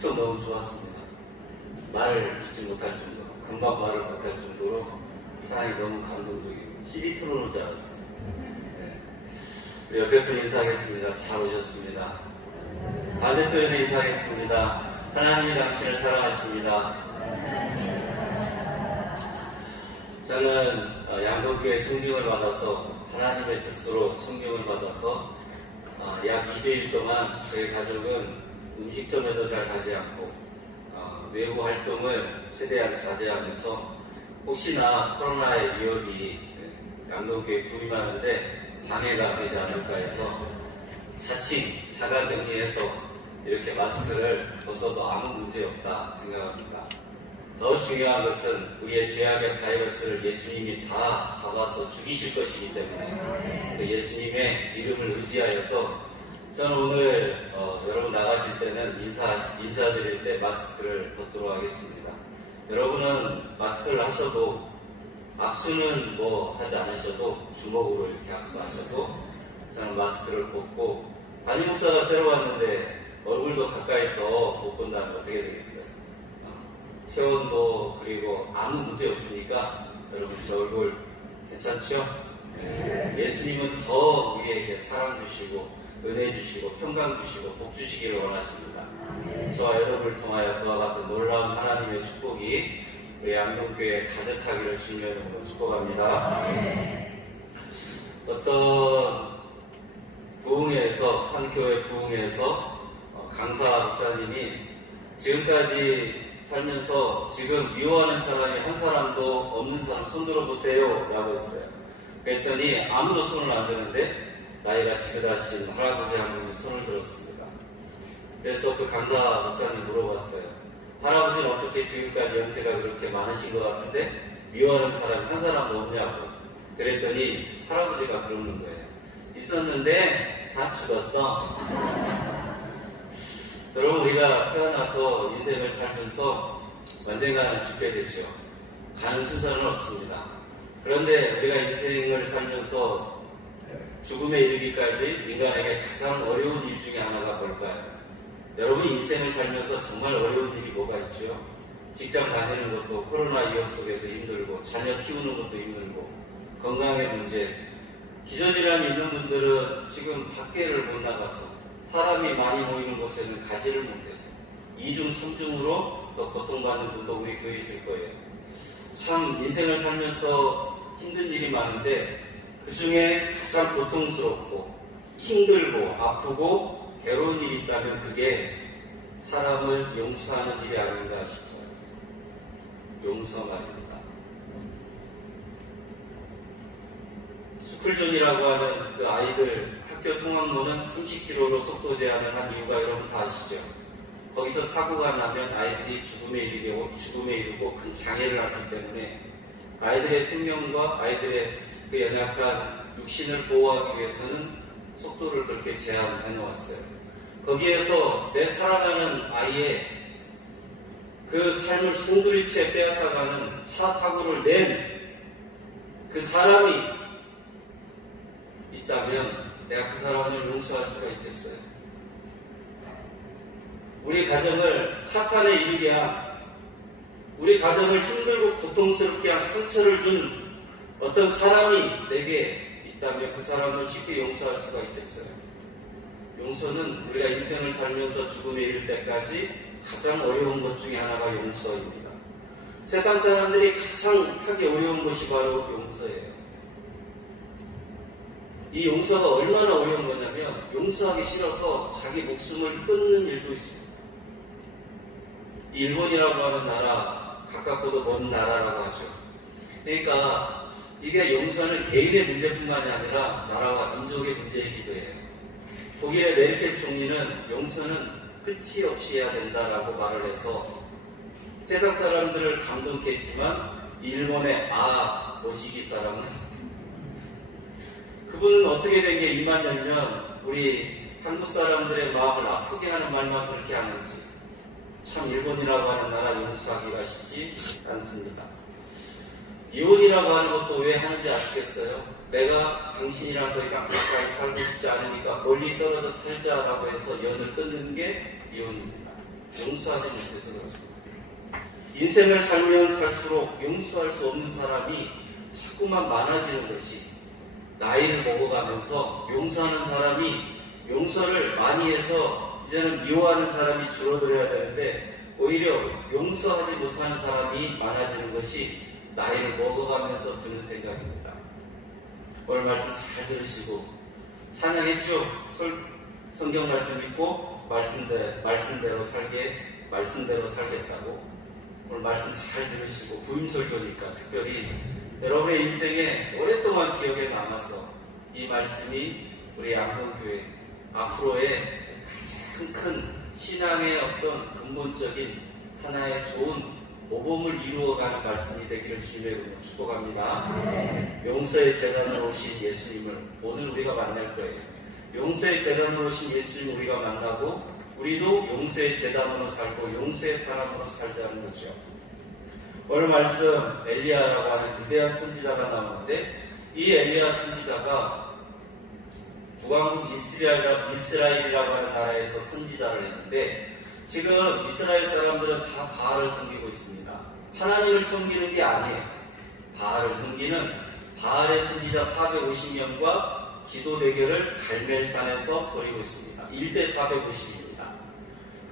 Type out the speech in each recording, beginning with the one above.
속 너무 좋았습니다. 말을 잊지 못할 정도로, 금방 말을 못할 정도로 사랑이 너무 감동적이고 CD 틀어놓을 줄 알았어요. 네. 우리 옆에 분 인사하겠습니다. 잘 오셨습니다. 반대편에서 인사하겠습니다. 하나님이 당신을 사랑하십니다. 저는 양동교회 성경을 받아서 하나님의 뜻으로 성경을 받아서 약 2주일 동안 저희 가족은 음식점에도 잘 가지 않고 외부 활동을 최대한 자제하면서 혹시나 코로나의 위협이 양동교회에 부임하는데 방해가 되지 않을까 해서 자칭 자가격리해서 이렇게 마스크를 벗어도 아무 문제 없다 생각합니다. 더 중요한 것은 우리의 죄악의 바이러스를 예수님이 다 잡아서 죽이실 것이기 때문에 그 예수님의 이름을 의지하여서 저는 오늘 여러분 나가실 때는 인사드릴 때 마스크를 벗도록 하겠습니다. 여러분은 마스크를 하셔도 악수는 뭐 하지 않으셔도 주먹으로 이렇게 악수하셔도 저는 마스크를 벗고 담임 목사가 새로 왔는데 얼굴도 가까이서 못 본다면 어떻게 되겠어요? 체온도 그리고 아무 문제 없으니까 여러분 저 얼굴 괜찮죠? 예수님은 더 우리에게 사랑 주시고 은혜 주시고 평강 주시고 복 주시기를 원하십니다. 저와 여러분을 통하여 그와 같은 놀라운 하나님의 축복이 우리 양동교회에 가득하기를 주님의 이름으로 축복합니다. 어떤 부흥회에서 한 교회 부흥회에서 강사 목사님이 지금까지 살면서 지금 미워하는 사람이 한 사람도 없는 사람 손 들어보세요 라고 했어요. 그랬더니 아무도 손을 안 드는데 나이가 지긋하신 할아버지 한 분이 손을 들었습니다. 그래서 그 강사 목사님 물어봤어요. 할아버지는 어떻게 지금까지 연세가 그렇게 많으신 것 같은데 미워하는 사람이 한 사람도 없냐고. 그랬더니 할아버지가 그러는 거예요. 있었는데 다 죽었어. 여러분 우리가 태어나서 인생을 살면서 언젠가는 죽게 되죠. 가는 순서는 없습니다. 그런데 우리가 인생을 살면서 죽음에 이르기까지 인간에게 가장 어려운 일 중에 하나가 뭘까요? 여러분 인생을 살면서 정말 어려운 일이 뭐가 있죠? 직장 다니는 것도 코로나 위험 속에서 힘들고 자녀 키우는 것도 힘들고 건강의 문제, 기저질환이 있는 분들은 지금 밖에를 못 나가서 사람이 많이 모이는 곳에는 가지를 못해서 2중, 3중으로 더 고통받는 분도 우리 교회에 있을 거예요. 참 인생을 살면서 힘든 일이 많은데 그 중에 가장 고통스럽고 힘들고 아프고 괴로운 일이 있다면 그게 사람을 용서하는 일이 아닌가 싶어요. 용서가 아닙니다. 스쿨존이라고 하는 그 아이들 학교 통학로는 30km로 속도 제한을 한 이유가 여러분 다 아시죠? 거기서 사고가 나면 아이들이 죽음에 이르고 큰 장애를 낳기 때문에 아이들의 생명과 아이들의 그 연약한 육신을 보호하기 위해서는 속도를 그렇게 제한해 놓았어요. 거기에서 내 사랑하는 아이의 그 삶을 송두리째 빼앗아가는 차 사고를 낸 그 사람이 있다면 내가 그 사람을 용서할 수가 있겠어요? 우리 가정을 파탄에 이르게 한, 우리 가정을 힘들고 고통스럽게 한 상처를 준 어떤 사람이 내게 있다면 그 사람을 쉽게 용서할 수가 있겠어요? 용서는 우리가 인생을 살면서 죽음에 이를 때까지 가장 어려운 것 중에 하나가 용서입니다. 세상 사람들이 가장 하기 어려운 것이 바로 용서예요. 이 용서가 얼마나 어려운 거냐면 용서하기 싫어서 자기 목숨을 끊는 일도 있습니다. 일본이라고 하는 나라, 가깝고도 먼 나라라고 하죠. 그러니까 이게 용서는 개인의 문제뿐만이 아니라 나라와 민족의 문제이기도 해요. 독일의 메르켈 총리는 용서는 끝이 없이 해야 된다라고 말을 해서 세상 사람들을 감동케 했지만 일본의 모시기 사람은 그분은 어떻게 된 게 이만 열면 우리 한국 사람들의 마음을 아프게 하는 말만 그렇게 하는지 참 일본이라고 하는 나라 용서하기가 쉽지 않습니다. 이혼이라고 하는 것도 왜 하는지 아시겠어요? 내가 당신이랑 더 이상 가까이 살고 싶지 않으니까 멀리 떨어져 살자라고 해서 연을 끊는 게 이혼입니다. 용서하지 못해서 그렇습니다. 인생을 살면 살수록 용서할 수 없는 사람이 자꾸만 많아지는 것이, 나이를 먹어가면서 용서하는 사람이 용서를 많이 해서 이제는 미워하는 사람이 줄어들어야 되는데 오히려 용서하지 못하는 사람이 많아지는 것이 나이를 먹어가면서 드는 생각입니다. 오늘 말씀 잘 들으시고 찬양했죠? 성경 말씀 읽고 말씀대로 살겠다고. 오늘 말씀 잘 들으시고 부임설교니까 특별히 여러분의 인생에 오랫동안 기억에 남아서 이 말씀이 우리 양동교회 앞으로의 가장 큰 신앙의 어떤 근본적인 하나의 좋은 모범을 이루어가는 말씀이 되기를 주님의 이름으로 축복합니다. 용서의 재단으로 오신 예수님을 오늘 우리가 만날 거예요. 용서의 재단으로 오신 예수님을 우리가 만나고 우리도 용서의 재단으로 살고 용서의 사람으로 살자는 거죠. 오늘 말씀 엘리야라고 하는 위대한 선지자가 나오는데 이 엘리야 선지자가 북왕국 이스라엘이라고 하는 나라에서 선지자를 했는데 지금 이스라엘 사람들은 다 바알을 섬기고 있습니다. 하나님을 섬기는 게 아니에요. 바알을 섬기는 바알의 선지자 450명과 기도 대결을 갈멜산에서 벌이고 있습니다. 1대 450입니다.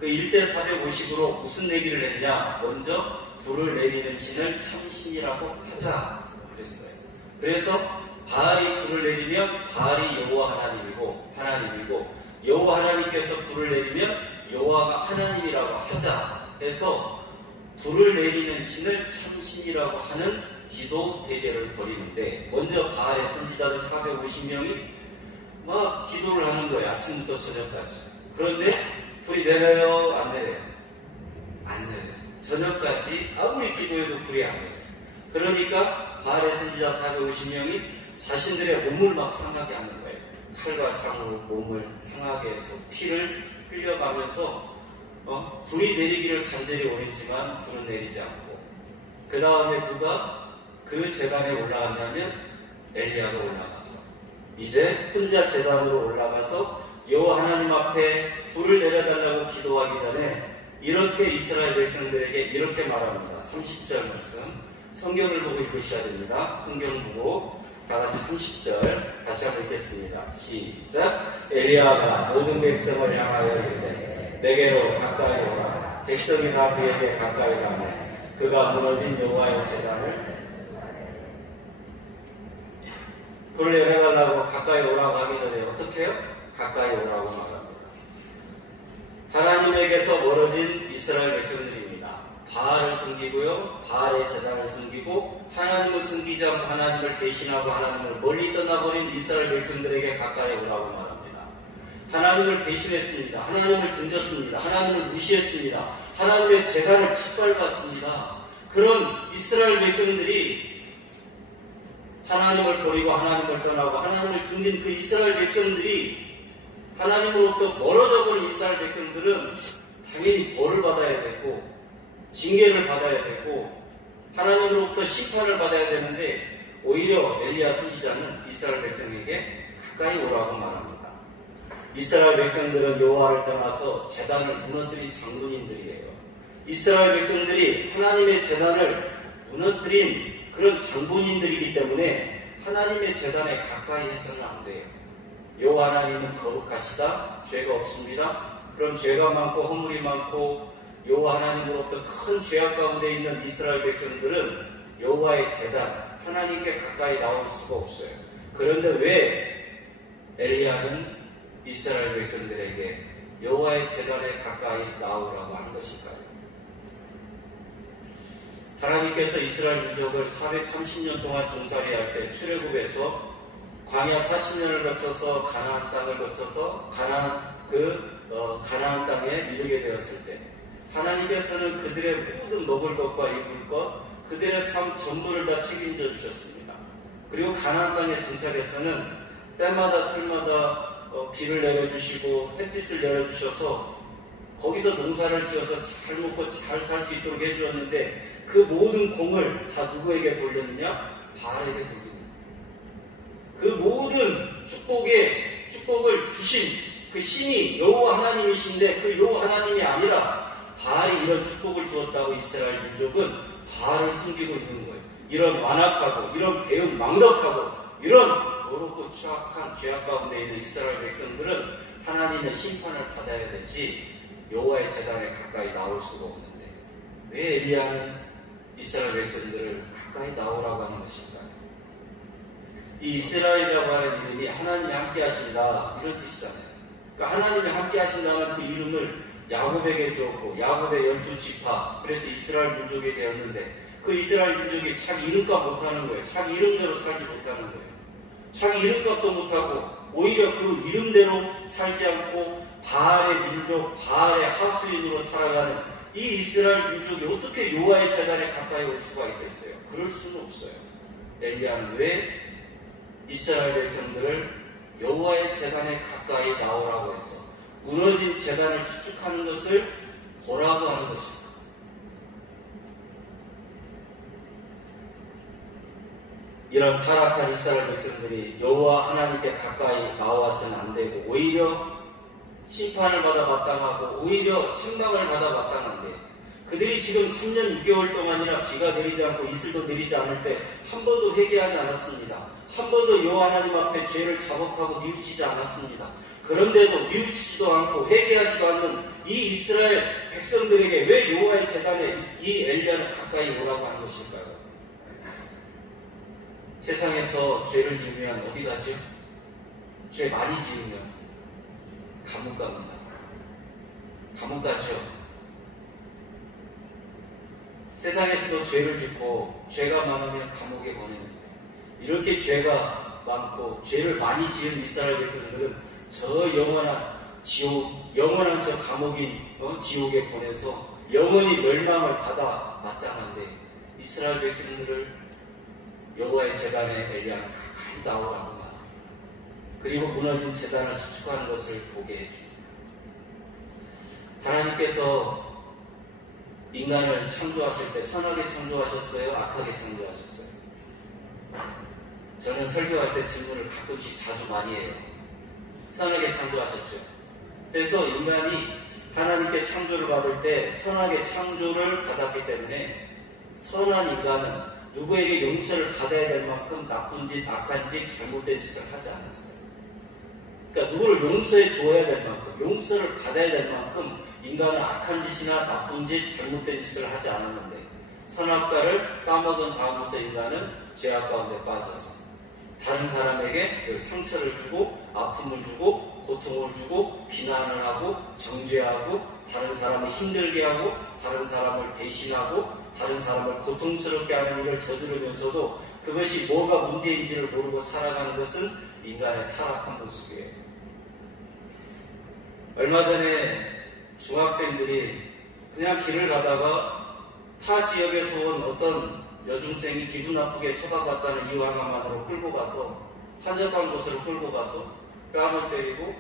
그 1대 450으로 무슨 얘기를 했냐? 먼저 불을 내리는 신을 참신이라고 하자 그랬어요. 그래서 바알이 불을 내리면 바알이 여호와 하나님이고 여호와 하나님께서 불을 내리면 여호와가 하나님이라고 하자 해서 불을 내리는 신을 참신이라고 하는 기도 대결을 벌이는데 먼저 바알의 선지자들 450명이 막 기도를 하는 거예요. 아침부터 저녁까지. 그런데 불이 내려요? 안 내려요? 안 내려요. 저녁까지 아무리 기도해도 불이 안 내려요. 그러니까 바알의 선지자 450명이 자신들의 몸을 막 상하게 하는 거예요. 칼과 창으로 몸을 상하게 해서 피를 흘려가면서 불이 내리기를 간절히 원했지만 불은 내리지 않고 그 다음에 누가 그 제단에 올라갔냐면 엘리야가 올라가서 이제 혼자 제단으로 올라가서 여호와 하나님 앞에 불을 내려달라고 기도하기 전에 이렇게 이스라엘 백성들에게 이렇게 말합니다. 30절 말씀 성경을 보고 읽으셔야 됩니다. 성경을 보고 다같이 30절 다시 한번 읽겠습니다. 시작. 엘리야가 모든 백성을 향하여 이르되 내게로 가까이 오라. 백성이 다 그에게 가까이 가매 그가 무너진 여호와의 제단을 불을 내려달라고 가까이 오라고 하기 전에 어떻게 해요? 가까이 오라고 말합니다. 하나님에게서 멀어진 이스라엘 백성들입니다. 바알을 섬기고요. 바알의 제단을 섬기고 하나님을 섬기지 않고 하나님을 배신하고 하나님을 멀리 떠나버린 이스라엘 백성들에게 가까이 오라고 말합니다. 하나님을 배신했습니다. 하나님을 등졌습니다. 하나님을 무시했습니다. 하나님의 제단을 짓밟았습니다. 그런 이스라엘 백성들이 하나님을 버리고 하나님을 떠나고 하나님을 등진 그 이스라엘 백성들이 하나님으로부터 멀어져 버린 이스라엘 백성들은 당연히 벌을 받아야 되고 징계를 받아야 되고 하나님으로부터 심판을 받아야 되는데 오히려 엘리야 선지자는 이스라엘 백성에게 가까이 오라고 말합니다. 이스라엘 백성들은 여호와를 떠나서 제단을 무너뜨린 장군인들이에요. 이스라엘 백성들이 하나님의 제단을 무너뜨린 그런 장군인들이기 때문에 하나님의 제단에 가까이 해서는 안 돼요. 여호와 하나님은 거룩하시다. 죄가 없습니다. 그럼 죄가 많고 허물이 많고 여호와 하나님으로부터 큰 죄악 가운데 있는 이스라엘 백성들은 여호와의 제단, 하나님께 가까이 나올 수가 없어요. 그런데 왜 엘리야는 이스라엘 백성들에게 여호와의 제단에 가까이 나오라고 하는 것일까요? 하나님께서 이스라엘 민족을 430년 동안 종살이할 때 출애굽에서 광야 40년을 거쳐서 가나안 땅을 거쳐서 가나안 땅에 이르게 되었을 때 하나님께서는 그들의 모든 먹을 것과 입을 것, 그들의 삶 전부를 다 책임져 주셨습니다. 그리고 가나안 땅에 정착해서는 때마다 철마다 비를 내려주시고 햇빛을 내려주셔서 거기서 농사를 지어서 잘 먹고 잘 살 수 있도록 해주었는데 그 모든 공을 다 누구에게 돌렸느냐? 바알에게 돌립니다. 그 모든 축복을 주신 그 신이 여호와 하나님이신데 그 여호와 하나님이 아니라 바알이 이런 축복을 주었다고 이스라엘 민족은 바알을 숨기고 있는 거예요. 이런 완악하고 이런 배은망덕하고 이런 더럽고 추악한 죄악 가운데 있는 이스라엘 백성들은 하나님의 심판을 받아야 되지 여호와의 제단에 가까이 나올 수가 없는데 왜 엘리야는 이스라엘 백성들을 가까이 나오라고 하는 것일까요? 이 이스라엘이라고 하는 이름이 하나님이 함께 하신다 이런 뜻이잖아요. 그러니까 하나님이 함께 하신다는 그 이름을 야곱에게 주었고 야곱의 12지파 그래서 이스라엘 민족이 되었는데 그 이스라엘 민족이 자기 이름값 못하는 거예요. 자기 이름대로 살지 못하는 거예요. 자기 이름값도 못하고 오히려 그 이름대로 살지 않고 바알의 민족, 바알의 하수인으로 살아가는 이 이스라엘 민족이 어떻게 여호와의 제단에 가까이 올 수가 있겠어요? 그럴 수는 없어요. 엘리야는 왜 이스라엘 백성들을 여호와의 제단에 가까이 나오라고 해서 무너진 제단을 수축하는 것을 보라고 하는 것입니다. 이런 타락한 이스라엘 백성들이 여호와 하나님께 가까이 나와서는 안 되고 오히려 심판을 받아 마땅하고 오히려 책망을 받아 마땅한데 그들이 지금 3년 6개월 동안이나 비가 내리지 않고 이슬도 내리지 않을 때 한 번도 회개하지 않았습니다. 한 번도 여호와 하나님 앞에 죄를 자복하고 뉘우치지 않았습니다. 그런데도 뉘우치지도 않고 회개하지도 않는 이 이스라엘 백성들에게 왜 여호와의 제단에 이 엘리야는 가까이 오라고 하는 것일까요? 세상에서 죄를 지으면 어디 가죠? 죄 많이 지으면 감옥 갑니다. 감옥 가죠. 세상에서도 죄를 짓고 죄가 많으면 감옥에 보내는데 이렇게 죄가 많고 죄를 많이 지은 이스라엘 백성들은 저 영원한 지옥, 영원한 저 감옥인 지옥에 보내서 영원히 멸망을 받아 마땅한데 이스라엘 백성들을 여호와의 제단에 엘리야는 가까이 나오라고 말합니다. 그리고 무너진 제단을 수축하는 것을 보게 해줍니다. 하나님께서 인간을 창조하실 때 선하게 창조하셨어요? 악하게 창조하셨어요? 저는 설교할 때 질문을 가끔씩 자주 많이 해요. 선하게 창조하셨죠. 그래서 인간이 하나님께 창조를 받을 때 선하게 창조를 받았기 때문에 선한 인간은 누구에게 용서를 받아야 될 만큼 나쁜 짓, 악한 짓, 잘못된 짓을 하지 않았어요. 그러니까 누구를 용서해 주어야 될 만큼, 용서를 받아야 될 만큼 인간은 악한 짓이나 나쁜 짓, 잘못된 짓을 하지 않았는데 선악과를 까먹은 다음부터 인간은 죄악 가운데 빠져서 다른 사람에게 상처를 주고 아픔을 주고 고통을 주고 비난을 하고 정죄하고 다른 사람을 힘들게 하고 다른 사람을 배신하고 다른 사람을 고통스럽게 하는 일을 저지르면서도 그것이 뭐가 문제인지를 모르고 살아가는 것은 인간의 타락한 모습이에요. 얼마 전에 중학생들이 그냥 길을 가다가 타 지역에서 온 어떤 여중생이 기분 나쁘게 쳐다봤다는 이유 하나만으로 끌고 가서 한적한 곳으로 끌고 가서 뺨을 때리고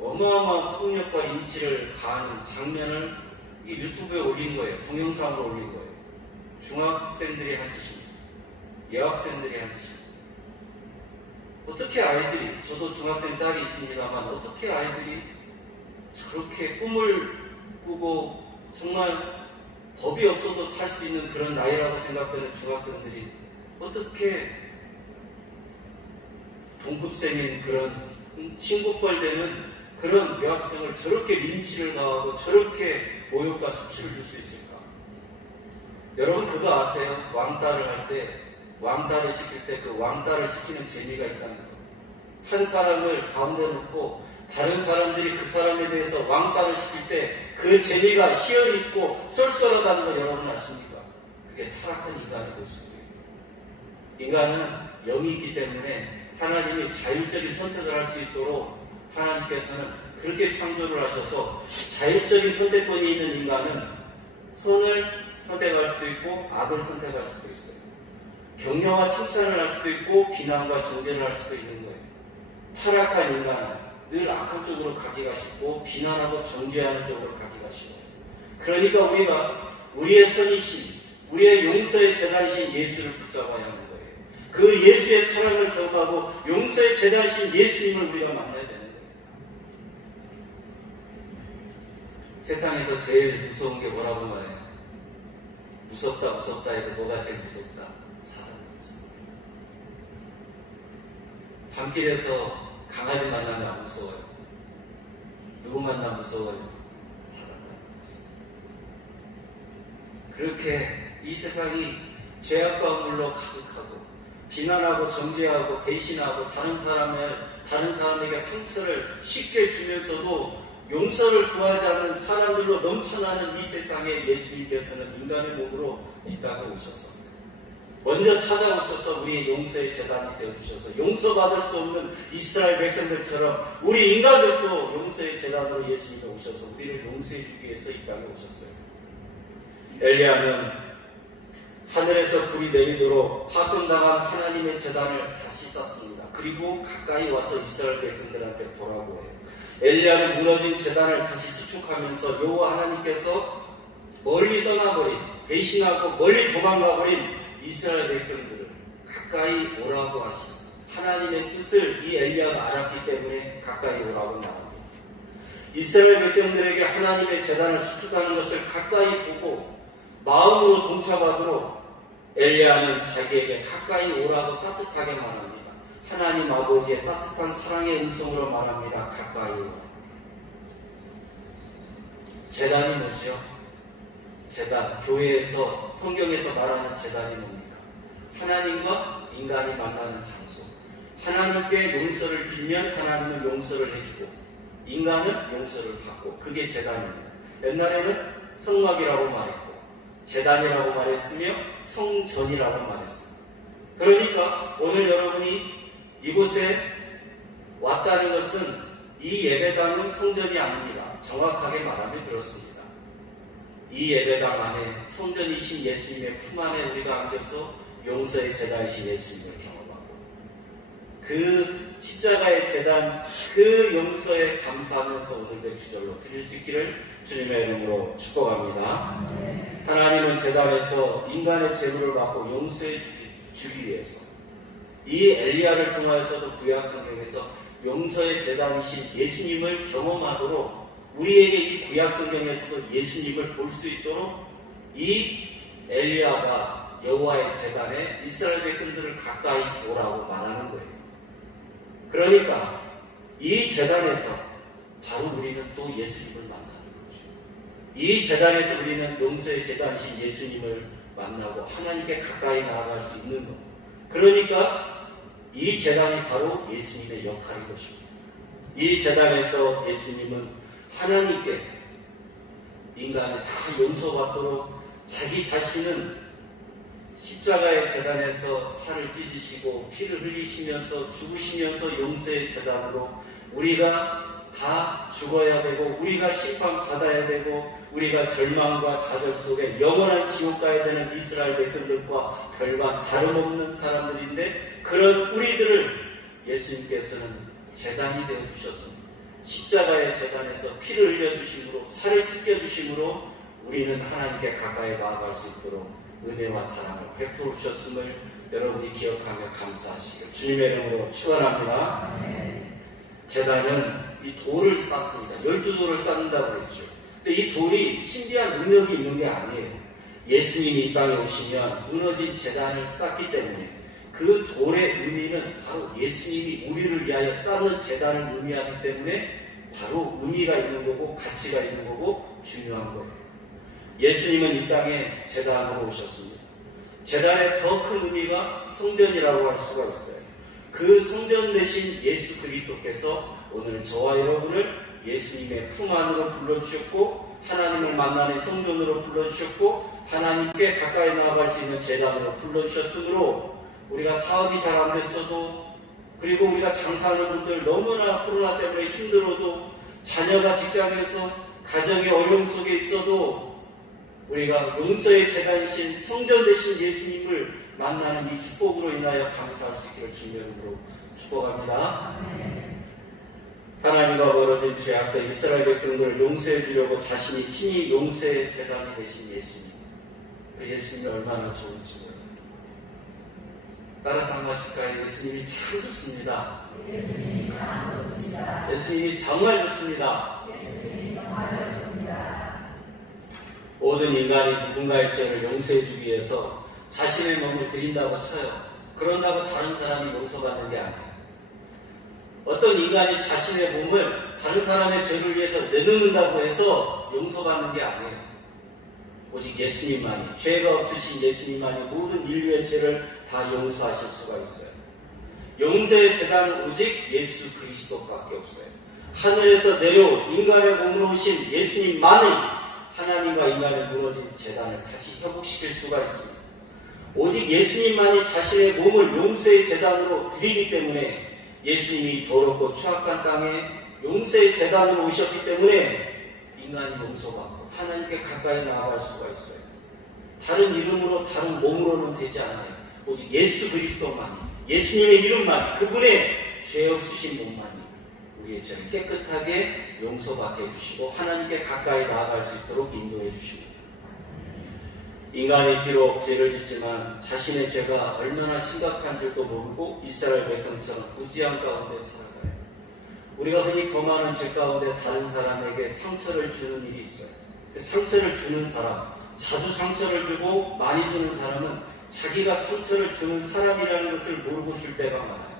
어마어마한 폭력과 인치를 가하는 장면을 이 유튜브에 올린 거예요. 동영상으로 올린 거예요. 중학생들이 한 짓입니다. 여학생들이 한 짓입니다. 어떻게 아이들이, 저도 중학생 딸이 있습니다만 어떻게 아이들이 저렇게 꿈을 꾸고 정말 법이 없어도 살 수 있는 그런 나이라고 생각되는 중학생들이 어떻게 동급생인 그런 친구뻘 되는 그런 여학생을 저렇게 린치를 가하고 저렇게 모욕과 수치를 줄 수 있을까? 여러분 그거 아세요? 왕따를 할 때, 왕따를 시킬 때 그 왕따를 시키는 재미가 있다는 거. 한 사람을 가운데 놓고 다른 사람들이 그 사람에 대해서 왕따를 시킬 때 그 재미가 희열있고 쏠쏠하다는 거 여러분 아십니까? 그게 타락한 인간의 모습이에요. 인간은 영이 있기 때문에 하나님이 자율적인 선택을 할 수 있도록 하나님께서는 그렇게 창조를 하셔서 자율적인 선택권이 있는 인간은 선을 선택할 수도 있고 악을 선택할 수도 있어요. 격려와 칭찬을 할 수도 있고 비난과 정죄를 할 수도 있는 거예요. 타락한 인간은 늘 악한 쪽으로 가기가 쉽고 비난하고 정죄하는 쪽으로 가기가 쉬워요. 그러니까 우리가 우리의 선이신, 우리의 용서의 재단이신 예수를 붙잡아야 하는 거예요. 그 예수의 사랑을 경험하고 용서의 재단이신 예수님을 우리가 만나야 되는 거예요. 세상에서 제일 무서운 게 뭐라고 말해요? 무섭다 해도 뭐가 제일 무섭다? 사람이 무섭다. 밤길에서 강아지 만나면 안 무서워요. 누구 만나면 무서워요? 사람이 무서워요. 그렇게 이 세상이 죄악과 물로 가득하고 비난하고 정죄하고 배신하고 다른 사람에게 상처를 쉽게 주면서도 용서를 구하지 않는 사람들로 넘쳐나는 이 세상에 예수님께서는 인간의 몸으로 이 땅에 오셔서 먼저 찾아오셔서 우리의 용서의 재단이 되어주셔서 용서받을 수 없는 이스라엘 백성들처럼 우리 인간들도 용서의 재단으로 예수님이 오셔서 우리를 용서해 주기 위해서 이 땅에 오셨어요. 엘리야는 하늘에서 불이 내리도록 파손당한 하나님의 재단을 다시 쌓습니다. 그리고 가까이 와서 이스라엘 백성들한테 보라고 해요. 엘리야는 무너진 재단을 다시 수축하면서 여호와 하나님께서 멀리 떠나버린, 배신하고 멀리 도망가버린 이스라엘 백성들을 가까이 오라고 하신 하나님의 뜻을 이 엘리야가 알았기 때문에 가까이 오라고 말합니다. 이스라엘 백성들에게 하나님의 재단을 수축하는 것을 가까이 보고 마음으로 동참하도록 엘리야는 자기에게 가까이 오라고 따뜻하게 말합니다. 하나님 아버지의 따뜻한 사랑의 음성으로 말합니다. 가까이 오라. 재단이 뭐죠? 재단, 교회에서, 성경에서 말하는 재단이 뭡니까? 하나님과 인간이 만나는 장소. 하나님께 용서를 빌면 하나님은 용서를 해주고 인간은 용서를 받고 그게 재단입니다. 옛날에는 성막이라고 말했고 재단이라고 말했으며 성전이라고 말했습니다. 그러니까 오늘 여러분이 이곳에 왔다는 것은 이 예배당은 성전이 아닙니다. 정확하게 말하면 그렇습니다. 이 예배당 안에 성전이신 예수님의 품 안에 우리가 앉아서 용서의 제단이신 예수님을 경험하고 그 십자가의 제단, 그 용서에 감사하면서 오늘의 주절로 드릴 수 있기를 주님의 이름으로 축복합니다. 하나님은 제단에서 인간의 죄물을 받고 용서해 주기 위해서 이 엘리야를 통하여서도 구약 성경에서 용서의 제단이신 예수님을 경험하도록 우리에게 이 구약 성경에서도 예수님을 볼 수 있도록 이 엘리야가 여호와의 제단에 이스라엘 백성들을 가까이 오라고 말하는 거예요. 그러니까 이 제단에서 바로 우리는 또 예수님을 만나는 거죠. 이 제단에서 우리는 용서의 제단이신 예수님을 만나고 하나님께 가까이 나아갈 수 있는 것. 그러니까 이 제단이 바로 예수님의 역할인 것입니다. 이 제단에서 예수님은 하나님께 인간이 다 용서받도록 자기 자신은 십자가의 제단에서 살을 찢으시고 피를 흘리시면서 죽으시면서 용서의 제단으로 우리가 다 죽어야 되고 우리가 심판받아야 되고 우리가 절망과 좌절 속에 영원한 지옥 가야 되는 이스라엘 백성들과 별반 다름없는 사람들인데 그런 우리들을 예수님께서는 제단이 되어주셨습니다. 십자가의 제단에서 피를 흘려주심으로 살을 찢겨주심으로 우리는 하나님께 가까이 나아갈 수 있도록 은혜와 사랑을 베풀어 주셨음을 여러분이 기억하며 감사하시길 주님의 이름으로 축원합니다. 제단은 이 돌을 쌓습니다. 12돌을 쌓는다고 했죠. 근데 이 돌이 신비한 능력이 있는 게 아니에요. 예수님이 이 땅에 오시면 무너진 제단을 쌓기 때문에 그 돌의 의미는 바로 예수님이 우리를 위하여 쌓는 제단을 의미하기 때문에 바로 의미가 있는 거고 가치가 있는 거고 중요한 거예요. 예수님은 이 땅에 제단으로 오셨습니다. 제단의 더 큰 의미가 성전이라고 할 수가 있어요. 그 성전 대신 예수 그리스도께서 오늘 저와 여러분을 예수님의 품 안으로 불러주셨고 하나님을 만나는 성전으로 불러주셨고 하나님께 가까이 나아갈 수 있는 제단으로 불러주셨으므로 우리가 사업이 잘 안 됐어도 그리고 우리가 장사하는 분들 너무나 코로나 때문에 힘들어도 자녀가 직장에서 가정의 어려움 속에 있어도 우리가 용서의 제단이신 성전 되신 예수님을 만나는 이 축복으로 인하여 감사할 수 있기를 주님의 이름으로 축복합니다. 하나님과 멀어진 죄악된 이스라엘 백성들을 용서해 주려고 자신이 친히 용서의 제단이 되신 예수님. 그 예수님이 얼마나 좋은지 몰라요. 따라서 한 말씩까지 예수님이 참 좋습니다. 예수님이 정말 좋습니다. 모든 인간이 누군가의 죄를 용서해주기 위해서 자신의 몸을 드린다고 쳐요. 그런다고 다른 사람이 용서받는 게 아니에요. 어떤 인간이 자신의 몸을 다른 사람의 죄를 위해서 내놓는다고 해서 용서받는 게 아니에요. 오직 예수님만이, 죄가 없으신 예수님만이 모든 인류의 죄를 다 용서하실 수가 있어요. 용서의 재단은 오직 예수 그리스도밖에 없어요. 하늘에서 내려온 인간의 몸으로 오신 예수님만이 하나님과 인간의 무너진 재단을 다시 회복시킬 수가 있습니다. 오직 예수님만이 자신의 몸을 용서의 재단으로 드리기 때문에 예수님이 더럽고 추악한 땅에 용서의 재단으로 오셨기 때문에 인간이 용서받고 하나님께 가까이 나아갈 수가 있어요. 다른 이름으로 다른 몸으로는 되지 않아요. 오직 예수 그리스도만, 예수님의 이름만, 그분의 죄 없으신 몸만이 우리의 죄를 깨끗하게 용서받게 해주시고 하나님께 가까이 나아갈 수 있도록 인도해 주십니다. 인간이 비록 죄를 짓지만 자신의 죄가 얼마나 심각한 줄도 모르고 이스라엘 백성처럼 무지한 가운데 살아가요. 우리가 흔히 범하는 죄 가운데 다른 사람에게 상처를 주는 일이 있어요. 그 상처를 주는 사람, 자주 상처를 주고 많이 주는 사람은 자기가 상처를 주는 사람이라는 것을 모르고 줄 때가 많아요.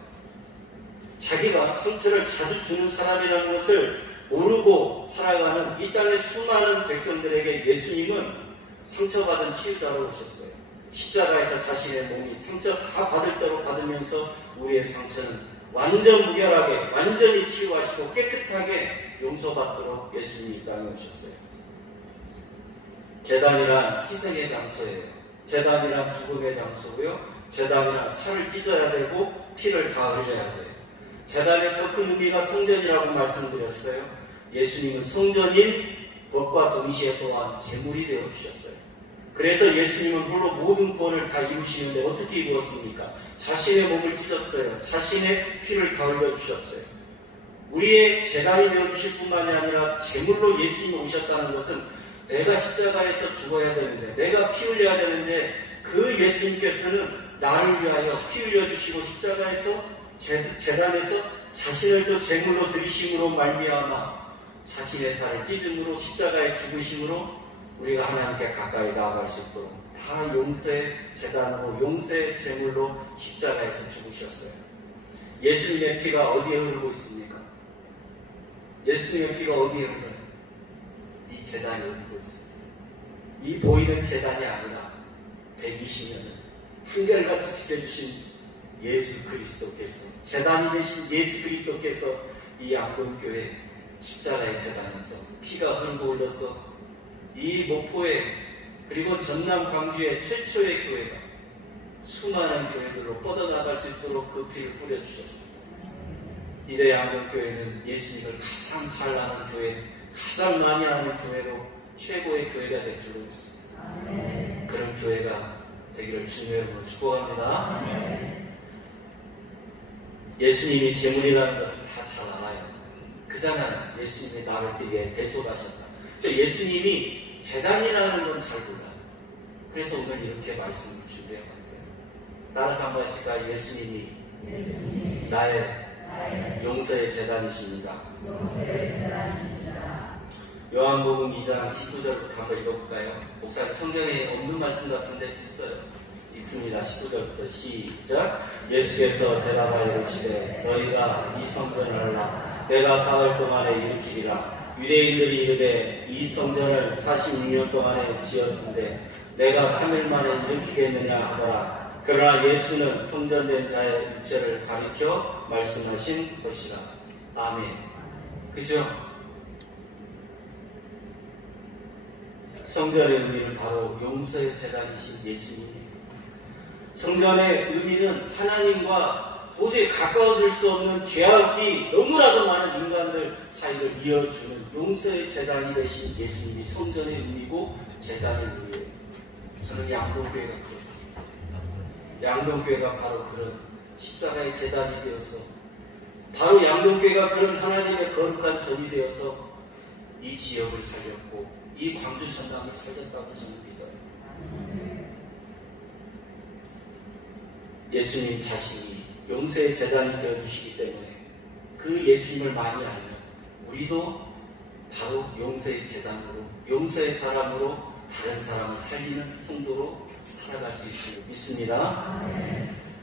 자기가 상처를 자주 주는 사람이라는 것을 모르고 살아가는 이 땅의 수많은 백성들에게 예수님은 상처받은 치유자로 오셨어요. 십자가에서 자신의 몸이 상처 다 받을 대로 받으면서 우리의 상처는 완전 무결하게 완전히 치유하시고 깨끗하게 용서받도록 예수님이 이 땅에 오셨어요. 제단이란 희생의 장소예요. 제단이란 죽음의 장소고요. 제단이란 살을 찢어야 되고 피를 다 흘려야 돼요. 제단의 더 큰 의미가 성전이라고 말씀드렸어요. 예수님은 성전인 것과 동시에 또한 제물이 되어 주셨어요. 그래서 예수님은 홀로 모든 구원을 다 이루시는데 어떻게 이루었습니까? 자신의 몸을 찢었어요. 자신의 피를 다 흘려 주셨어요. 우리의 제단이 되어 주실 뿐만이 아니라 제물로 예수님이 오셨다는 것은 내가 십자가에서 죽어야 되는데, 내가 피 흘려야 되는데 그 예수님께서는 나를 위하여 피 흘려 주시고 십자가에서 제단에서 자신을 또 제물로 드리심으로 말미암아 자신의 살을 찢음으로 십자가에 죽으심으로 우리가 하나님께 가까이 나아갈 수 있도록 다 용서의 제단으로 용서의 제물로 십자가에서 죽으셨어요. 예수님의 피가 어디에 흐르고 있습니까? 예수님의 피가 어디에 흘러요? 이 제단에 흐르고 있습니다. 이 보이는 제단이 아니라 120년을 한결같이 지켜주신 예수 그리스도께서, 제단이 되신 예수 그리스도께서 이 양동교회 십자가의 제단에서 피가 흐르고 흘러서 이 목포에 그리고 전남 광주의 최초의 교회가 수많은 교회들로 뻗어나갈 수 있도록 그 피를 뿌려주셨습니다. 이제 양동교회는 예수님을 가장 잘 아는 교회, 가장 많이 아는 교회로 최고의 교회가 될 줄로 믿습니다. 그런 교회가 되기를 주님의 이름으로 축복합니다. 예수님이 제물이라는 것을 다 잘 알아요. 그잖아요. 예수님이 나를 위해 대속하셨다. 예수님이 제단이라는 건 잘 몰라요. 그래서 오늘 이렇게 말씀을 준비해봤어요. 따라서 한 번씩 예수님이 나의 용서의 제단이십니다. 요한복음 2장 19절부터 한번 읽어볼까요? 목사님 성경에 없는 말씀 같은데 있어요. 있습니다. 19절부터 시작. 예수께서 대답하여 이르시되 너희가 이 성전을 하라. 내가 사흘 동안에 일으키리라. 유대인들이 이르되 이 성전을 46년 동안에 지었는데 내가 3일 만에 일으키겠느냐 하더라. 그러나 예수는 성전된 자의 육체를 가리켜 말씀하신 것이라. 아멘. 그죠? 성전의 의미는 바로 용서의 제단이신 예수님. 성전의 의미는 하나님과 도저히 가까워질 수 없는 죄악이 너무나도 많은 인간들 사이를 이어주는 용서의 제단이 되신 예수님이 성전의 의미고 제단의 의미예요. 저는 양동교회가 그렇다. 양동교회가 바로 그런 십자가의 제단이 되어서, 바로 양동교회가 그런 하나님의 거룩한 전이 되어서 이 지역을 살렸고 이 광주 전남을 살렸다고 저는 믿어요. 예수님 자신이 용서의 제단이 되어주시기 때문에 그 예수님을 많이 알면 우리도 바로 용서의 제단으로, 용서의 사람으로 다른 사람을 살리는 성도로 살아갈 수 있음을 믿습니다.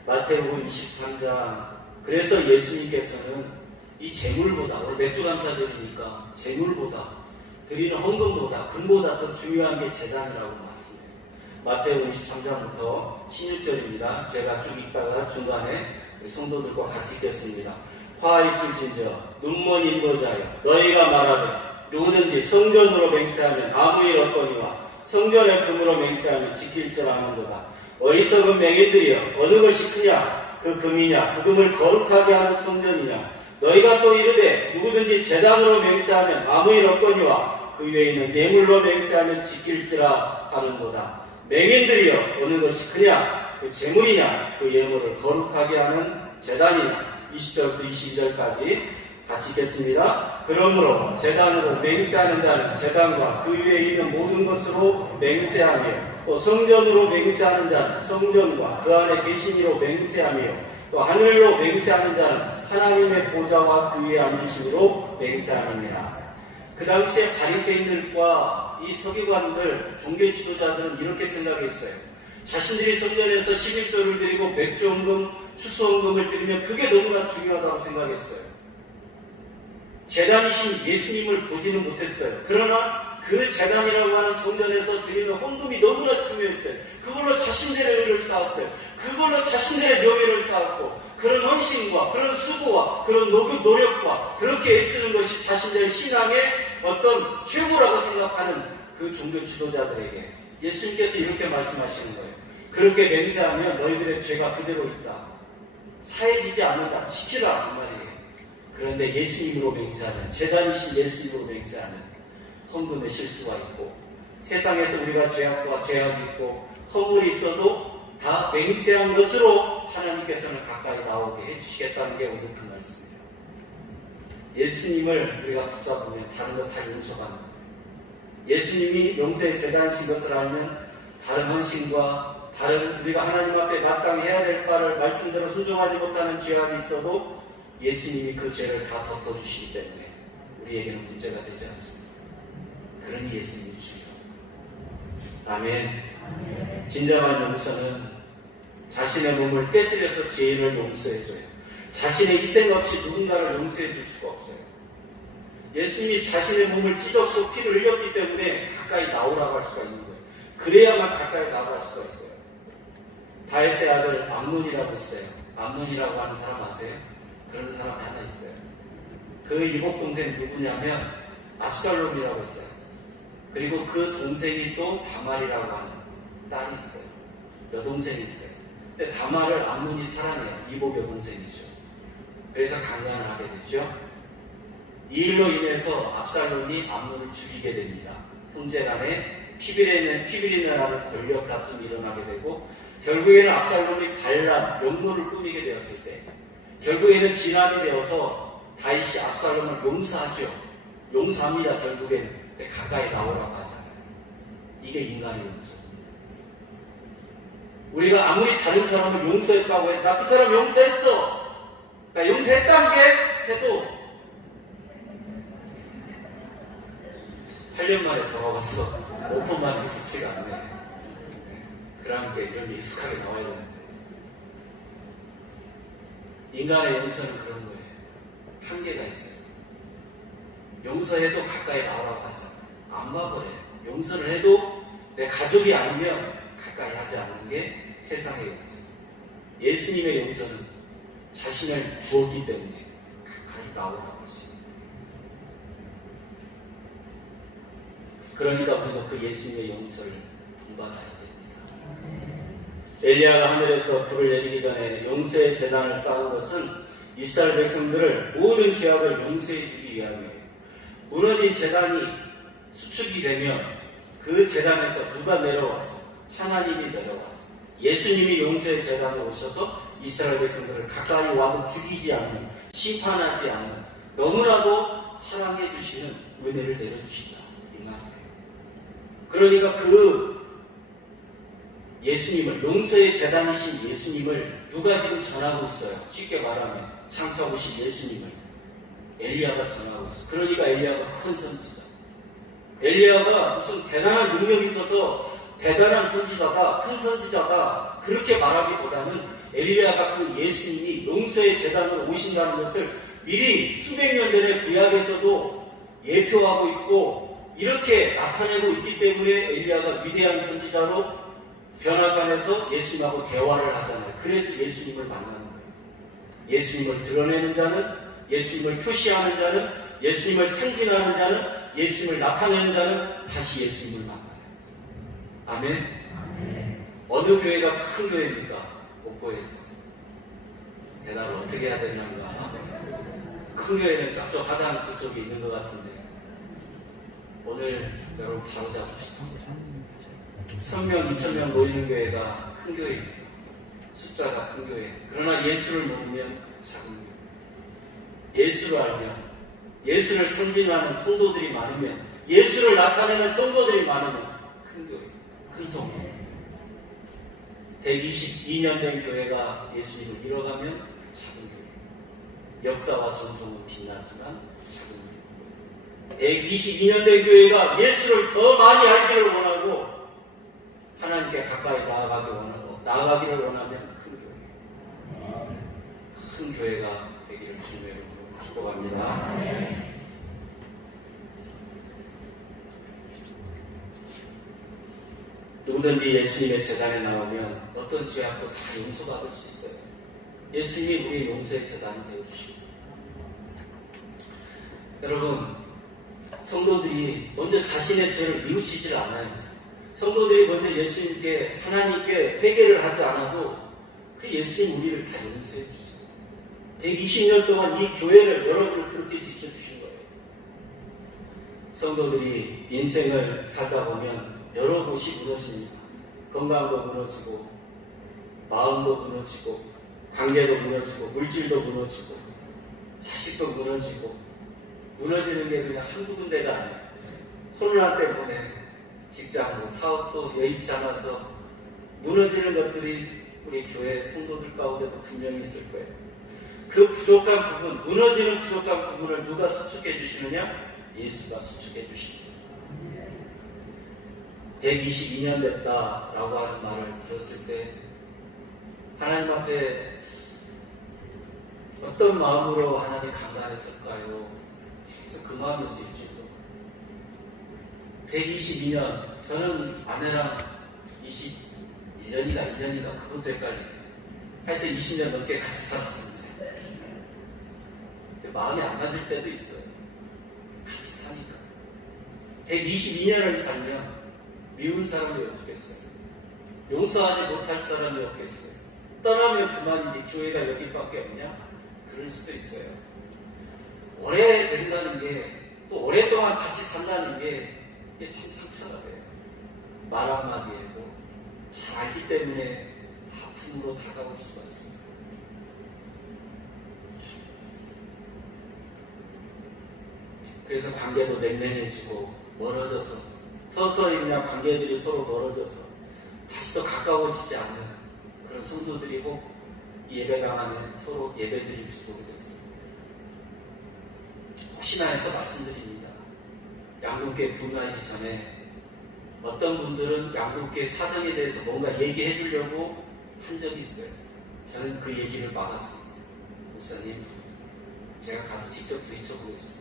마태복음 23장. 그래서 예수님께서는 이 재물보다, 오늘 맥주감사절이니까 재물보다, 드리는 헌금보다, 금보다 더 중요한 게 제단이라고 말씀해요. 마태복음 23장부터 16절입니다. 제가 쭉 읽다가 중간에 성도들과 같이 읽겠습니다. 화 있을진저 눈먼 인도자여, 너희가 말하되 누구든지 성전으로 맹세하면 아무 일 없거니와 성전의 금으로 맹세하면 지킬 줄 아는도다. 어리석은 맹인들이여, 어느 것이 크냐? 그 금이냐? 그 금을 거룩하게 하는 성전이냐? 너희가 또 이르되 누구든지 제단으로 맹세하면 아무 일 없거니와 그 위에 있는 예물로 맹세하면 지킬지라 하는도다. 맹인들이여, 어느 것이 크냐? 그 제물이냐? 그 예물을 거룩하게 하는 제단이냐? 20절부터 22절까지 같이 읽겠습니다. 그러므로 제단으로 맹세하는 자는 제단과 그 위에 있는 모든 것으로 맹세하며, 또 성전으로 맹세하는 자는 성전과 그 안에 계신 이로 맹세하며, 또 하늘로 맹세하는 자는 하나님의 보좌와 그 위에 앉으심으로 맹세하느니라. 그 당시에 바리새인들과 이 서기관들, 종교 지도자들은 이렇게 생각했어요. 자신들이 성전에서 11조를 드리고 맥주헌금, 추수헌금을 드리면 그게 너무나 중요하다고 생각했어요. 제단이신 예수님을 보지는 못했어요. 그러나 그 제단이라고 하는 성전에서 드리는 헌금이 너무나 중요했어요. 그걸로 자신들의 의를 쌓았어요. 그걸로 자신들의 명예를 쌓았고, 그런 헌신과 그런 수고와 그런 노력과 그렇게 애쓰는 것이 자신들의 신앙의 어떤 최고라고 생각하는 그 종교 지도자들에게 예수님께서 이렇게 말씀하시는 거예요. 그렇게 맹세하면 너희들의 죄가 그대로 있다. 사해지지 않는다. 지키라. 그 말이에요. 그런데 예수님으로 맹세하면, 제단이신 예수님으로 맹세하면 헌금의 실수가 있고, 세상에서 우리가 죄악과 죄악이 있고 허물이 있어도 다 맹세한 것으로 하나님께서는 가까이 나오게 해주시겠다는 게 오늘 그 말씀이에요. 예수님을 우리가 붙잡으면 다른 것 다 용서가 나요. 예수님이 용서의 제단이신 것을 알면 다른 헌신과 다른 우리가 하나님 앞에 마땅히 해야 될 바를 말씀대로 순종하지 못하는 죄악이 있어도 예수님이 그 죄를 다 덮어주시기 때문에 우리에게는 문제가 되지 않습니다. 그러니 예수님이 중요합니다. 아멘. 진정한 용서는 자신의 몸을 깨뜨려서 죄인을 용서해줘요. 자신의 희생 없이 누군가를 용서해줄 수가 없어요. 예수님이 자신의 몸을 찢었고 피를 흘렸기 때문에 가까이 나오라고 할 수가 있는 거예요. 그래야만 가까이 나아갈 수가 있어요. 다윗의 아들 암논이라고 있어요. 암논이라고 하는 사람 아세요? 그런 사람이 하나 있어요. 그 이복 동생 누구냐면 압살롬이라고 있어요. 그리고 그 동생이 또 다말이라고 하는 딸이 있어요. 여동생이 있어요. 근데 다말을 암논이 사랑해요. 이복 여동생이죠. 그래서 강간을 하게 되죠. 이 일로 인해서 압살롬이 암논을 죽이게 됩니다. 형제간에 피비린내라는 권력 다툼이 일어나게 되고, 결국에는 압살롬이 반란, 역모를 꾸미게 되었을 때, 결국에는 진압이 되어서 다윗이 압살롬을 용서하죠. 용서합니다. 결국에는. 근데 가까이 나오라고 하잖아요. 이게 인간의 용서. 우리가 아무리 다른 사람을 용서했다고 해도, 나 그 사람 용서했어, 나 용서했다는 게 해도 8년 만에 돌아가서 5분 만에 익숙지가 않네. 그러니까 이런 게 익숙하게 나와야 되는데, 인간의 용서는 그런 거예요. 한계가 있어요. 용서해도 가까이 나오라고 하잖아요. 안 막으래요. 용서를 해도 내 가족이 아니면 가까이 하지 않는 게 세상의 용서. 예수님의 용서는 자신을 주었기 때문에 가까이 나오라고 하시죠. 그러니까 우리도 그 예수님의 용서를 본받아야 됩니다. 엘리야가 하늘에서 불을 내리기 전에 용서의 제단을 쌓은 것은 이스라엘 백성들을 모든 죄악을 용서해 주기 위함이에요. 무너진 제단이 수축이 되면 그 제단에서 누가 내려와서? 하나님이 내려와서 예수님이 용서의 제단에 오셔서 이스라엘 백성들을 가까이 와도 죽이지 않는, 심판하지 않는, 너무나도 사랑해 주시는 은혜를 내려주신다. 이 말이에요. 그러니까 그 예수님을, 용서의 제단이신 예수님을 누가 지금 전하고 있어요? 쉽게 말하면 창조하신 예수님을 엘리야가 전하고 있어요. 그러니까 엘리야가 큰 선지자. 엘리야가 무슨 대단한 능력이 있어서 대단한 선지자다, 큰 선지자다 그렇게 말하기보다는 엘리야가 그 예수님이 용서의 제단으로 오신다는 것을 미리 수백 년 전에 구약에서도 예표하고 있고 이렇게 나타내고 있기 때문에 엘리야가 위대한 선지자로 변화산에서 예수님하고 대화를 하잖아요. 그래서 예수님을 만나는 거예요. 예수님을 드러내는 자는, 예수님을 표시하는 자는, 예수님을 상징하는 자는, 예수님을 나타내는 자는 다시 예수님을 만나요. 아멘? 어느 교회가 큰 교회입니까? 목포에서. 대답을 어떻게 해야 되는가? 큰 교회는 저쪽 하단 그쪽에 있는 것 같은데 오늘 여러분 바로 잡읍시다. 1000명, 2000명 모이는 교회가 큰 교회입니다. 숫자가 큰 교회. 그러나 예수를 모르면 작은 교회. 예수를 알면, 예수를 상징하는 성도들이 많으면, 예수를 나타내는 성도들이 많으면 큰 교회, 큰 성도. 122년 된 교회가 예수님을 잃어가면 작은 교회. 역사와 전통은 빛나지만 작은 교회. 122년 된 교회가 예수를 더 많이 알기를 원하고 하나님께 가까이 나아가기를 원하면 큰 교회. 큰 교회가 되기를 주님의 이름으로 축복합니다. 누구든지 예수님의 제단에 나오면 어떤 죄악도 다 용서받을 수 있어요. 예수님이 우리의 용서의 제단이 되어주십니다. 여러분, 성도들이 먼저 자신의 죄를 뉘우치질 않아요. 성도들이 먼저 예수님께, 하나님께 회개를 하지 않아도 그 예수님 우리를 다 용서해 주세요. 120년 동안 이 교회를 여러분을 그렇게 지켜주신 거예요. 성도들이 인생을 살다 보면 여러 곳이 무너집니다. 건강도 무너지고, 마음도 무너지고, 관계도 무너지고, 물질도 무너지고, 자식도 무너지고, 무너지는 게 그냥 한두 군데가 아니에요. 코로나 때문에 직장, 사업도 여의치 않아서 무너지는 것들이 우리 교회 성도들 가운데도 분명히 있을 거예요. 그 부족한 부분, 무너지는 부족한 부분을 누가 수축해 주시느냐? 예수가 수축해 주십니다. 122년 됐다라고 하는 말을 들었을 때 하나님 앞에 어떤 마음으로 하나님 감당했을까요? 계속 그 마음이었어요. 122년, 저는 아내랑 21년인가 1년인가 그것도 헷갈리네요. 하여튼 20년 넘게 같이 살았습니다. 마음이 안 맞을 때도 있어요. 같이 사니까. 122년을 살면 미운 사람이 없겠어요. 용서하지 못할 사람이 없겠어요. 떠나면 그만이지 교회가 여기밖에 없냐? 그럴 수도 있어요. 오래 된다는 게, 또 오랫동안 같이 산다는 게 이게 참 상처가 돼요. 말 한마디에도 잘 알기 때문에 아픔으로 다가올 수가 있습니다. 그래서 관계도 냉랭해지고 멀어져서 서서히 그냥 관계들이 서로 멀어져서 다시 더 가까워지지 않는 그런 성도들이 꼭 예배당 안에 서로 예배드릴 수 보게 됐습니다. 혹시나 해서 말씀드립니다. 양국교회 분화하기 전에 어떤 분들은 양국교회 사정에 대해서 뭔가 얘기해 주려고 한 적이 있어요. 저는 그 얘기를 막았습니다. 목사님, 제가 가서 직접 부딪혀 보겠습니다.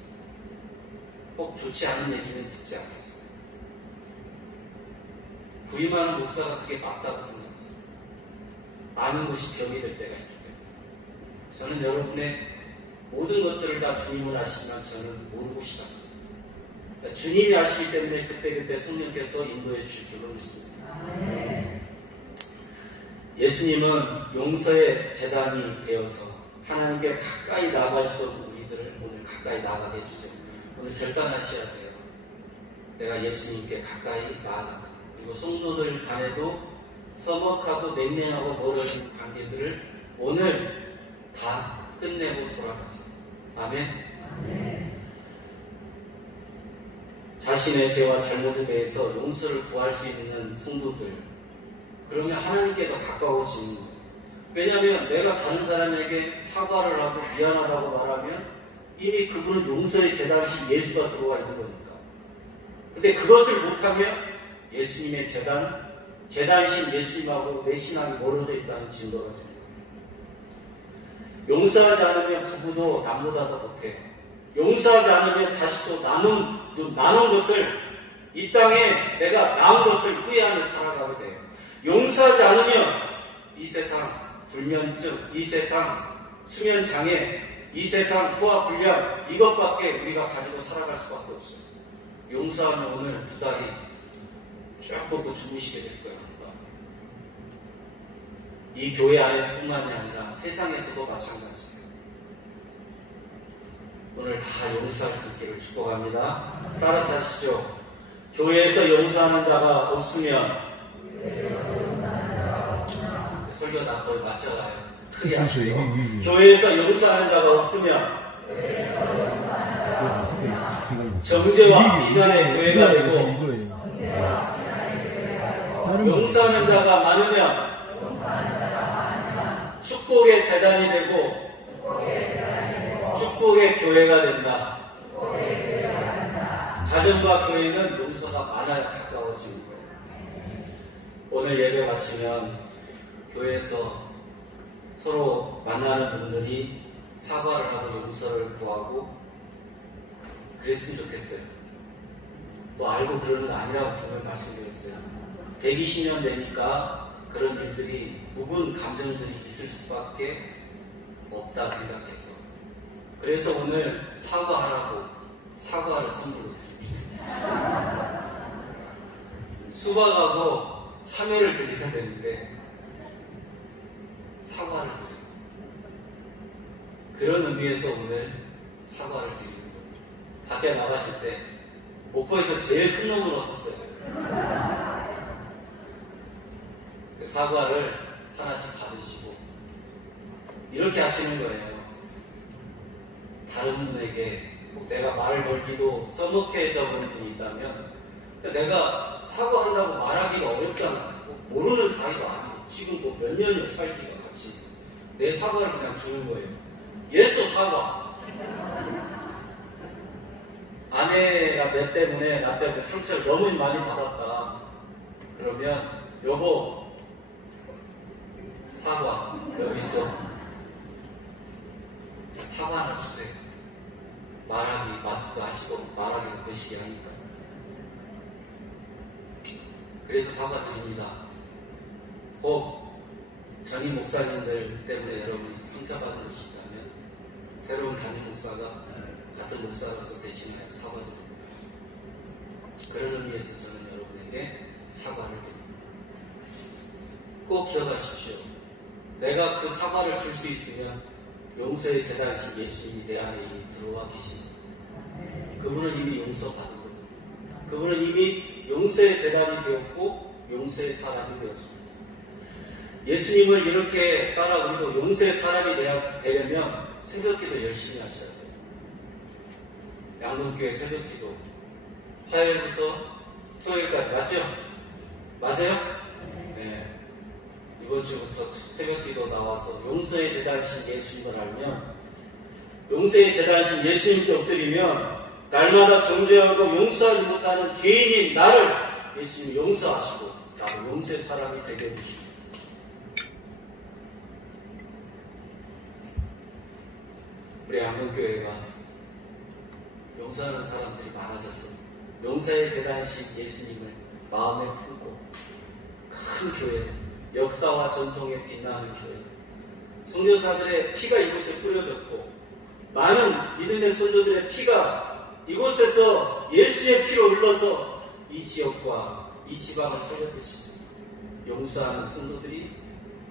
꼭 좋지 않은 얘기는 듣지 않겠습니다. 부임하는 목사가 그게 맞다고 생각했습니다. 아는 것이 병이 될 때가 있기 때문에. 저는 여러분의 모든 것들을 다 주님을 아시지만 저는 모르고 시작합니다. 주님이 아시기 때문에 그때그때 성령께서 인도해 주실 줄로 믿습니다. 예수님은 용서의 제단이 되어서 하나님께 가까이 나아갈 수 없는 우리들을 오늘 가까이 나아가게 해주세요. 오늘 결단하셔야 돼요. 내가 예수님께 가까이 나아가고, 그리고 성도들 간에도 서먹하고 냉랭하고 멀어진 관계들을 오늘 다 끝내고 돌아가세요. 아멘. 자신의 죄와 잘못에 대해서 용서를 구할 수 있는 성도들, 그러면 하나님께 더 가까워지는 거예요. 왜냐하면 내가 다른 사람에게 사과를 하고 미안하다고 말하면 이미 그분은 용서의 제단이 예수가 들어와 있는 거니까. 근데 그것을 못하면 예수님의 재단이신 예수님하고 내 신앙이 멀어져 있다는 증거가 됩니다. 용서하지 않으면 부부도 남보다 더 못해. 용서하지 않으면 자식도 나눈 것을, 이 땅에 내가 낳은 것을 후회하며 살아가게 돼요. 용서하지 않으면 이 세상 불면증, 이 세상 수면장애, 이 세상 소화불량, 이것밖에 우리가 가지고 살아갈 수밖에 없어요. 용서하면 오늘 두 다리 쫙 뻗고 주무시게 될 거예요. 이 교회 안에서뿐만이 아니라 세상에서도 마찬가지예요. 오늘 다 용서할 수 있기를 축복합니다. 따라서 하시죠. 교회에서 용서하는 자가 없으면, 설교 다 거의 맞춰가요. 크게 하시죠. 교회에서 용서하는 자가 없으면 정죄와 비난의 교회가 되고, 용서하는 자가 많으면 축복의 재단이 되고 축복의 교회가 된다. 가정과 교회는 용서가 많아야 가까워지는 거예요. 오늘 예배 마치면 교회에서 서로 만나는 분들이 사과를 하고 용서를 구하고 그랬으면 좋겠어요. 뭐 알고 그러는 거 아니라고 분명히 말씀드렸어요. 120년 되니까 그런 일들이, 묵은 감정들이 있을 수밖에 없다 생각해서, 그래서 오늘 사과하라고 사과를 선물로 드립니다. 수박하고 참외를 드려야 되는데 사과를 드립니다. 그런 의미에서 오늘 사과를 드리는 겁니다. 밖에 나가실 때 목포에서 제일 큰 놈으로 섰어요. 그 사과를 하나씩 받으시고 이렇게 하시는 거예요. 다른 분에게 내가 말을 걸기도 써먹혀져 보는 분이 있다면, 내가 사과한다고 말하기가 어렵잖아. 모르는 사이가 아니고 지금 뭐 몇 년을 살기가 같이 내 사과를 그냥 주는 거예요. 예스도 사과. 아내가 나 때문에 상처를 너무 많이 받았다. 그러면 여보, 사과 여기 있어. 사과 하나 주세요. 말하기 마스크 하시고 말하기도 거시기 하니까. 그래서 사과 드립니다. 혹 전임 목사님들 때문에 여러분이 상처받은 것이 있다면 새로운 담임 목사가 같은 목사로서 대신하여 사과드립니다. 그런 의미에서 저는 여러분에게 사과를 드립니다. 꼭 기억하십시오. 내가 그 사과를 줄 수 있으면 용서의 제자이신 예수님이 내 안에 이미 들어와 계십니다. 그분은 이미 용서받은 겁니다. 그분은 이미 용서의 제단이 되었고 용서의 사람이 되었습니다. 예수님을 이렇게 따라 우리도 용서의 사람이 되려면 새벽기도 열심히 하셔야 돼요. 양동교회 새벽기도 화요일부터 토요일까지 맞죠? 맞아요? 네. 이번 주부터 새벽기도 나와서 용서의 제단이신 예수님을 알면, 용서의 제단이신 예수님께 엎드리면 날마다 정죄하고 용서하지 못하는 죄인인 나를 예수님이 용서하시고 나도 용서의 사람이 되게 해주십니다. 우리 양동교회가 용서하는 사람들이 많아졌습니다. 용서의 제단이신 예수님을 마음에 품고 큰 교회, 역사와 전통에 빛나는 교회, 선교사들의 피가 이곳에 뿌려졌고 많은 믿음의 선조들의 피가 이곳에서 예수의 피로 흘러서 이 지역과 이 지방을 살렸듯이 용서하는 성도들이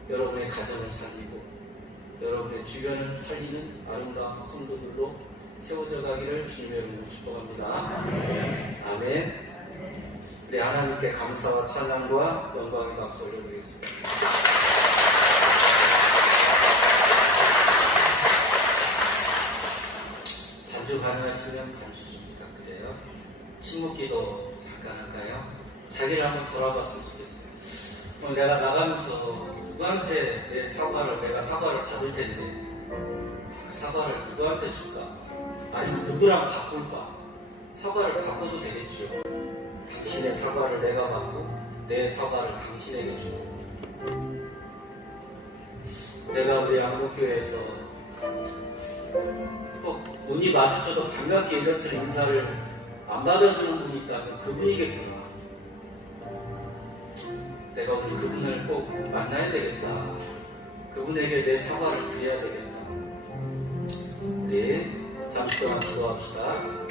여러분의 가정을 살리고 여러분의 주변을 살리는 아름다운 성도들로 세워져 가기를 주님의 이름으로 축복합니다. 아멘. 우리 하나님께 감사와 찬양과 영광의 박수 올려드리겠습니다. 반주 가능하시면 반주 좀 부탁드려요. 침묵기도 잠깐 할까요? 자기를 한번 돌아봤으면 좋겠어요. 그럼 내가 나가면서 누구한테 내가 사과를 받을 텐데 그 사과를 누구한테 줄까? 아니면 누구랑 바꿀까? 사과를 바꿔도 되겠죠. 당신의 사과를 내가 받고 내 사과를 당신에게 주고, 내가 우리 한국교회에서 눈이 마주쳐도 반갑게 예전처럼 인사를 안 받아주는 분이 있다면 그분이겠구나. 내가 우리 그분을 꼭 만나야 되겠다. 그분에게 내 사과를 드려야 되겠다. 네, 잠시 동안 기도합시다.